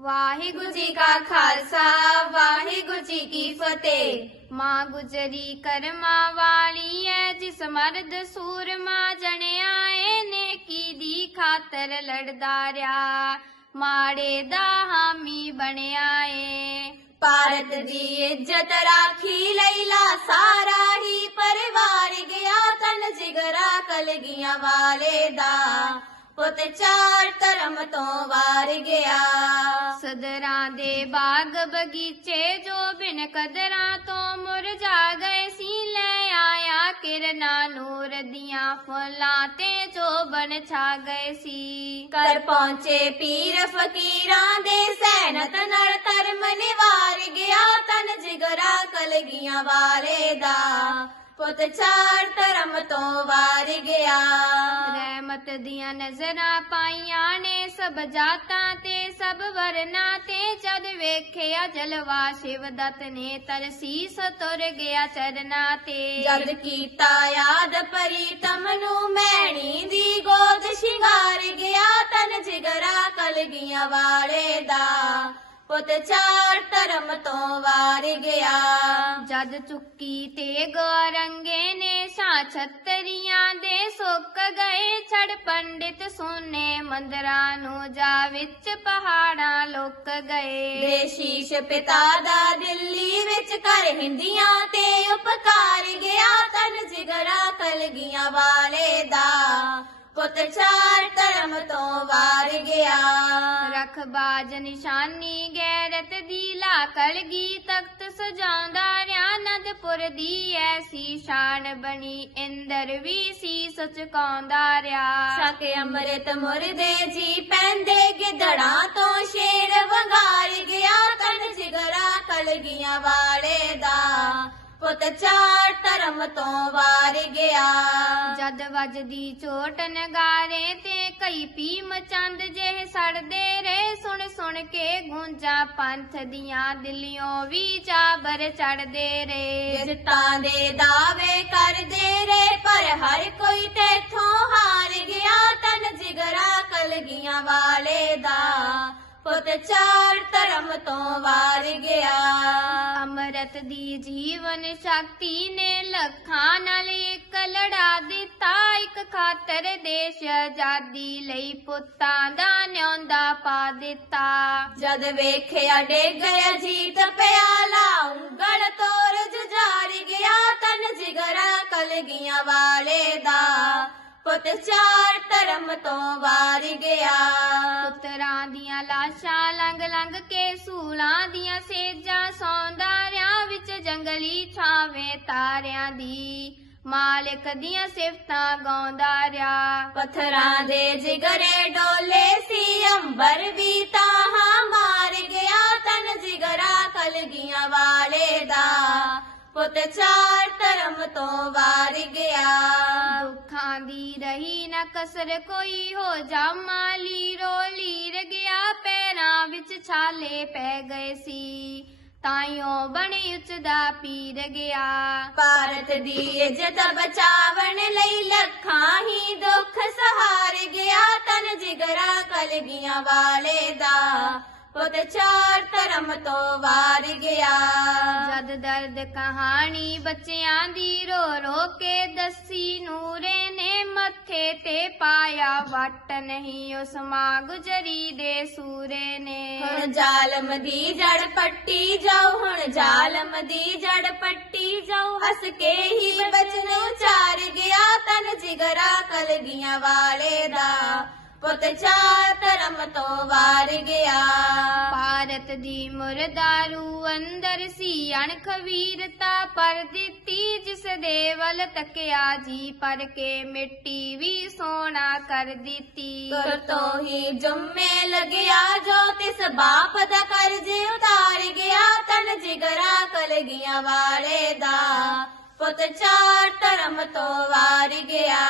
ਵਾਹਿਗੁਰੂ ਜੀ ਕਾ ਖਾਲਸਾ, ਵਾਹਿਗੁਰੂ ਜੀ ਕੀ ਫਤਿਹ। ਮਾਂ ਗੁਜਰੀ ਕਰਮਾ ਵਾਲੀ ਐ, ਜਿਸ ਮਰਦ ਸੂਰਮਾ ਜਣਿਆ ਏ ਨੇਕੀ ਦੀ ਖਾਤਰ ਲੜਦਾ ਰਿਆ? ਮਾੜੇ ਦਾ ਹਾਮੀ ਬਣਿਆ ਏ। ਭਾਰਤ ਦੀ ਇੱਜ਼ਤ ਰਾਖੀ ਲਈਲਾ ਸਾਰਾ ਹੀ ਪਰਿਵਾਰ ਗਿਆ ਤਨ ਜਿਗਰਾ ਕਲਗੀਆਂ ਵਾਲੇ ਦਾ। ਪੁੱਤ ਚਾਰ ਧਰਮ ਤੋਂ ਵਾਰ ਗਿਆ। ਸਦਰਾਂ ਦੇ ਬਾਗ ਬਗੀਚੇ ਜੋ ਬਿਨ ਕਦਰਾਂ ਤੋਂ ਮੁਰਝਾ ਗਏ ਸੀ ਲੈ ਆਇਆ ਕਿਰਨਾ ਨੂਰ ਦੀਆਂ ਫੁੱਲਾਂ ਤੇ ਜੋ ਬਨ ਛਾ ਗਏ ਸੀ। ਕਰ ਪਹੁੰਚੇ ਪੀਰ ਫਕੀਰਾਂ ਦੇ ਸੈਨਤ ਨਾਲ ਧਰਮ ਨਿਵਾਰ ਗਿਆ ਤਨ ਜਿਗਰਾ ਕਲਗੀਆਂ ਵਾਲੇ ਦਾ। ਪੁੱਤ ਚਾਰ ਧਰਮ ਤੋਂ ਵਾਰ ਗਿਆ। ਰਹਿਮਤ ਦੀਆਂ ਨਜ਼ਰਾਂ ਪਾਈਆਂ ਨੇ, ਸਭ ਜਾਤਾਂ ਤੇ ਸਭ ਵਰਨਾ ਤੇ। ਜਦ ਵੇਖਿਆ ਜਲਵਾ ਸ਼ਿਵ ਦਤ ਨੇ ਤਰਸੀਸ ਤੁਰ ਗਿਆ ਚਰਨਾ ਤੇ। ਜਦ ਕੀਤਾ ਯਾਦ ਪਰੀਤਮ ਨੂੰ, ਮੈਣੀ ਦੀ ਗੋਦ ਸ਼ਿੰਗਾਰ ਗਿਆ, ਤਨ ਜਿਗਰਾ ਕਲਗੀਆਂ ਵਾਲੇ ਦਾ। ਪੁੱਤ ਚਾਰ ਧਰਮ ਤੋਂ ਵਾਰ ਗਿਆ। ਜਦ ਚੁੱਕੀ ਤੇ ਗੋਰੰਗੇ ਨੇ ਛਾਂ ਛਤਰੀਆਂ ਦੇ ਸੁੱਕ ਗਏ। ਛੜ ਪੰਡਿਤ ਸੋਨੇ ਮੰਦਰਾਂ ਨੂੰ ਜਾ ਵਿੱਚ ਪਹਾੜਾਂ ਲੁੱਕ ਗਏ। ਦੇ ਸ਼ੀਸ਼ ਪਿਤਾ ਦਾ ਦਿੱਲੀ ਵਿੱਚ ਕਰ ਹਿੰਦੀਆਂ ਤੇ ਉਪਕਾਰ ਗਿਆ। ਤਨ ਜਿਗਰਾ ਕਲਗੀਆਂ ਵਾਲੇ ਦਾ ਪੁੱਤ ਚਾਰ ਧਰਮ ਤੋਂ ਵਾਰ ਗਿਆ। ਰਖ ਬਾਜ ਨਿਸ਼ਾਨੀ ਗੈਰਤ ਦੀ ਲਾ ਕਲਗੀ ਤਖਤ ਸਜਾਉਂਦਾ ਰਿਆ। ਅਨੰਦਪੁਰ ਦੀ ਐਸੀ ਸ਼ਾਨ ਬਣੀ ਇੰਦਰ ਵੀ ਸੀ ਸਚਕਾਉਂਦਾ ਰਿਆ। ਛਕ ਅੰਮ੍ਰਿਤ ਮੁਰਦੇ ਜੀ ਪੈਂਦੇ ਗਿੱਦੜਾਂ ਤੋਂ ਸ਼ੇਰ ਵੰਗਾਰ ਗਿਆ। ਤਨ ਜਿਗਰਾ ਕਲਗੀਆਂ ਵਾਲੇ ਦਾ। ਪੁੱਤ ਚਾਰ ਧਰਮ ਤੋਂ ਵਾਰ ਗਿਆ। ਜਦ ਵੱਜਦੀ ਚੋਟ ਨਗਾਰੇ ਤੇ ਕਈ ਪੀ ਮਚੰਦ ਜੇ ਸੜਦੇ ਰੇ ਸੁਣ ਸੁਣ ਕੇ ਗੂੰਜਾਂ ਪੰਥ ਦੀਆਂ ਦਿਲਿਓਂ ਵੀ ਚਾਬਰ ਚੜਦੇ ਰੇ ਜਿੱਤਾਂ ਦੇ ਦਾਅਵੇ ਕਰਦੇ ਰੇ ਪਰ ਹਰ ਕੋਈ ਤੇਥੋਂ ਹਾਰ ਗਿਆ। ਤਨ ਜਿਗਰਾ ਕਲਗੀਆਂ ਵਾਲੇ ਦਾ ਪੁੱਤ ਚਾਰ ਧਰਮ ਤੋਂ ਵਾਰ ਗਿਆ। ਅੰਮ੍ਰਿਤ ਦੀ ਜੀਵਨ ਸ਼ਕਤੀ ਨੇ ਲੱਖਾਂ ਨਾਲ ਇੱਕ ਲੜਾ ਦਿੱਤਾ। ਇੱਕ ਖਾਤਰ ਦੇਸ਼ ਆਜ਼ਾਦੀ ਲਈ ਪੁੱਤਾਂ ਦਾ ਨਿਉਂਦਾ ਪਾ ਦਿੱਤਾ। ਜਦ ਵੇਖਿਆ ਡਿੱਗ ਗਿਆ ਜੀਤ ਪਿਆਲਾ ਉਂਗਲ ਤੋਰ ਜੁਝਾਰ ਗਿਆ ਤਨ ਜਿਗਰਾ ਕਲਗੀਆਂ ਵਾਲੇ ਦਾ। ਪੁੱਤ ਚਾਰ ਧਰਮ ਤੋਂ ਵਾਰ ਗਿਆ। ਪੁੱਤਰਾਂ ਦੀਆਂ ਲਾਸ਼ਾਂ ਲੰਘ ਲੰਘ ਕੇ ਸੂਲਾਂ ਦੀਆਂ ਸੇਜਾਂ ਸੌਂਦਾ ਰਿਆਂ ਵਿੱਚ ਜੰਗਲੀ ਛਾਵੇਂ ਤਾਰਿਆਂ ਦੀ ਮਾਲਕ ਦੀਆਂ ਸਿਫਤਾਂ ਗਾਉਂਦਾ ਰਿਆ। ਪੱਥਰਾਂ ਦੇ ਜਿਗਰੇ ਡੋਲੇ ਸੀ ਅੰਬਰ ਵੀ ਤਾਹਾਂ ਮਾਰ ਗਿਆ ਤਨ ਜਿਗਰਾ ਕਲਗੀਆਂ ਵਾਲੇ ਦਾ। ਪੁੱਤ ਚਾਰ ਧਰਮ ਤੋਂ ਵਾਰ ਗਿਆ। ਦੀ ਰਹੀ ਨਾ ਕਸਰ ਕੋਈ ਹੋ ਜਾ ਮਾਲੀ ਰੋਲੀ ਰ ਗਿਆ ਪੈਰਾਂ ਵਿੱਚ ਛਾਲੇ ਪੈ ਗਏ ਸੀ। ਤਾਈਓ ਬਣੀ ਉਚਦਾ ਪੀਰ ਗਿਆ। ਭਾਰਤ ਦੀ ਇੱਜ਼ਤ ਬਚਾਵਣ ਲਈ ਲੱਖਾਂ ਹੀ ਦੁੱਖ ਸਹਾਰ ਗਿਆ। ਤਨ ਜਿਗਰਾ ਕਲਗੀਆਂ ਵਾਲੇ ਦਾ ਪੁੱਤ ਚਾਰ ਧਰਮ ਤੋਂ ਵਾਰ ਗਿਆ। ਜਦ ਦਰਦ ਕਹਾਣੀ ਬੱਚਿਆਂ ਦੀ ਰੋ ਰੋ ਕੇ ਦੱਸੀ ਨੂਰੇ ਨੇ ਮੱਥੇ ਤੇ ਪਾਇਆ ਵੱਟ ਨਹੀਂ ਉਸ ਮਾਂ ਗੁਜਰੀ ਦੇ ਸੂਰੇ ਨੇ। ਹੁਣ ਜ਼ਾਲਮ ਦੀ ਜੜ ਪੱਟੀ ਜਾਓ ਹੁਣ ਜ਼ਾਲਮ ਦੀ ਜੜ ਪੱਟੀ ਜਾਓ। ਹੱਸ ਕੇ ਹੀ ਬਚਨ ਉਚਾਰ ਗਿਆ ਤਨ ਜਿਗਰਾ ਕਲਗੀਆਂ ਵਾਲੇ ਦਾ। ਪੁੱਤ ਚਾਰ ਧਰਮ ਤੋਂ ਵਾਰ ਗਿਆ। ਭਾਰਤ ਦੀ ਮੁਰਦਾਰੂ ਅੰਦਰ ਸੀ ਅਣਖ ਵੀਰਤਾ ਪਰ ਦਿੱਤੀ ਜਿਸ ਦੇ ਵੱਲ ਤੱਕਿਆ ਜੀ ਪਰ ਕੇ ਮਿੱਟੀ ਵੀ ਸੋਨਾ ਕਰ ਦਿੱਤੀ। ਗੁਰ ਤੋਂ ਹੀ ਜੰਮੇ ਲਗਿਆ ਜੋ ਤਿਸ ਬਾਪ ਦਾ ਕਰਜ਼ ਉਤਾਰ ਗਿਆ ਤਨ ਜਿਗਰਾ ਕਲਗੀਆਂ ਵਾਲੇ ਦਾ। ਪੁੱਤ ਚਾਰ ਧਰਮ ਤੋਂ ਵਾਰ ਗਿਆ।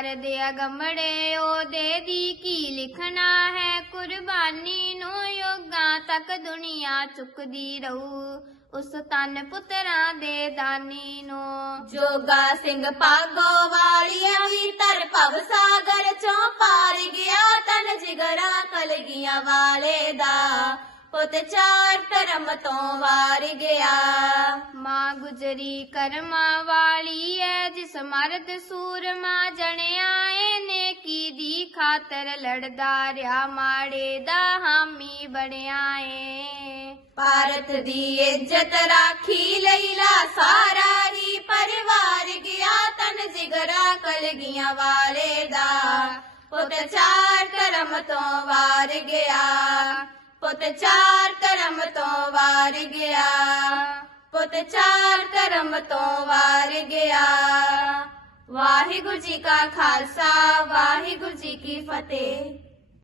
ਉਸ ਮਰਦੇ ਅਗਮੜੇ ਉਹਦੇ ਦੀ ਕੀ ਲਿਖਣਾ ਹੈ? ਕੁਰਬਾਨੀ ਨੂੰ ਯੋਗਾਂ ਤੱਕ ਦੁਨੀਆ ਚੁੱਕਦੀ ਰਹੂ। ਉਸ ਤਨ ਪੁੱਤਰਾਂ ਦੇ ਦਾਨੀ ਨੂੰ। ਜੋਗਾ ਸਿੰਘ ਪਾਗੋ ਵਾਲੀਆਂ ਵੀ ਤਰ ਭਵ ਸਾਗਰ ਚੋਂ ਪਾਰ ਗਿਆ ਤਨ ਜਿਗਰਾ ਕਲਗੀਆਂ ਵਾਲੇ ਦਾ ਪੁੱਤ ਚਾਰ ਧਰਮ ਤੋਂ ਵਾਰ ਗਿਆ। ਮਾਂ ਗੁਜਰੀ ਕਰਮਾਂ ਵਾਲੀ ਐ ਜਿਸ ਮਰਦ ਸੂਰਮਾ ਜਣਿਆ ਏ ਨੇਕੀ ਦੀ ਖਾਤਰ ਲੜਦਾ ਰਿਆ ਮਾੜੇ ਦਾ ਹਾਮੀ ਬਣਿਆ ਏ। ਭਾਰਤ ਦੀ ਇੱਜ਼ਤ ਰਾਖੀ ਲਈਲਾ ਸਾਰਾ ਹੀ ਪਰਿਵਾਰ ਗਿਆ ਤਨ ਜਿਗਰਾ ਕਲਗੀਆਂ ਵਾਲੇ ਦਾ। ਪੁੱਤ ਚਾਰ ਧਰਮ ਤੋਂ ਵਾਰ ਗਿਆ। ਪੁੱਤ ਚਾਰ ਧਰਮ ਤੋਂ ਵਾਰ ਗਿਆ। ਪੁੱਤ ਚਾਰ ਧਰਮ ਤੋਂ ਵਾਰ ਗਿਆ। ਵਾਹਿਗੁਰੂ ਜੀ ਕਾ ਖਾਲਸਾ, ਵਾਹਿਗੁਰੂ ਜੀ ਕੀ ਫਤਿਹ।